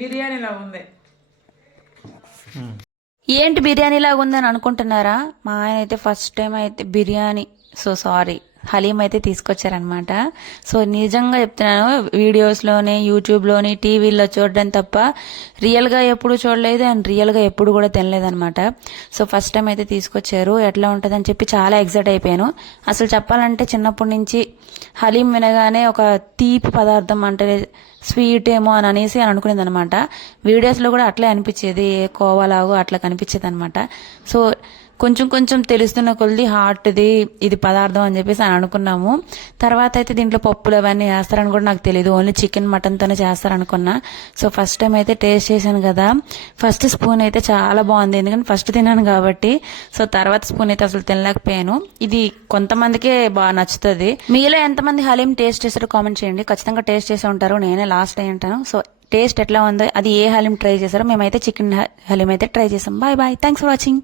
బిర్యానీలా ఉంది. ఏంటి బిర్యానీ లాగా ఉందని అనుకుంటున్నారా? మా ఆయన అయితే ఫస్ట్ టైం అయితే బిర్యానీ సారీ హలీం అయితే తీసుకొచ్చారనమాట. సో నిజంగా చెప్తున్నాను, వీడియోస్లోని యూట్యూబ్లోని టీవీలో చూడడం తప్ప రియల్గా ఎప్పుడు చూడలేదు అండ్ రియల్గా ఎప్పుడు కూడా తినలేదనమాట. సో ఫస్ట్ టైం అయితే తీసుకొచ్చారు. ఎట్లా ఉంటుందని చెప్పి చాలా ఎక్సైట్ అయిపోయాను. అసలు చెప్పాలంటే చిన్నప్పటి నుంచి హలీం వినగానే ఒక తీపి పదార్థం అంటే స్వీట్ ఏమో అని అనేసి అనుకునేది అనమాట. వీడియోస్లో కూడా అట్లే అనిపించేది, కోవాలాగు అట్లా కనిపించేది అనమాట. సో కొంచెం కొంచెం తెలుస్తున్న కొద్ది హార్ట్ది ఇది పదార్థం అని చెప్పేసి అని అనుకున్నాము. తర్వాత అయితే దీంట్లో పప్పులు అవన్నీ వేస్తారని కూడా నాకు తెలియదు, ఓన్లీ చికెన్ మటన్తోనే చేస్తారనుకున్నా. సో ఫస్ట్ టైం అయితే టేస్ట్ చేశాను కదా, ఫస్ట్ స్పూన్ అయితే చాలా బాగుంది, ఎందుకంటే ఫస్ట్ తిన్నాను కాబట్టి. సో తర్వాత స్పూన్ అయితే అసలు తినలేకపోయాను. ఇది కొంతమందికే బాగా నచ్చుతుంది. మీలో ఎంతమంది హలీం టేస్ట్ చేశారో కామెంట్ చేయండి. ఖచ్చితంగా టేస్ట్ చేసి ఉంటారు, నేనే లాస్ట్ అయి ఉంటాను. సో టేస్ట్ ఎట్లా ఉందో, అది ఏ హలీం ట్రై చేశారో, మేమైతే చికెన్ హలీం అయితే ట్రై చేసాం. Bye bye, thanks for watching.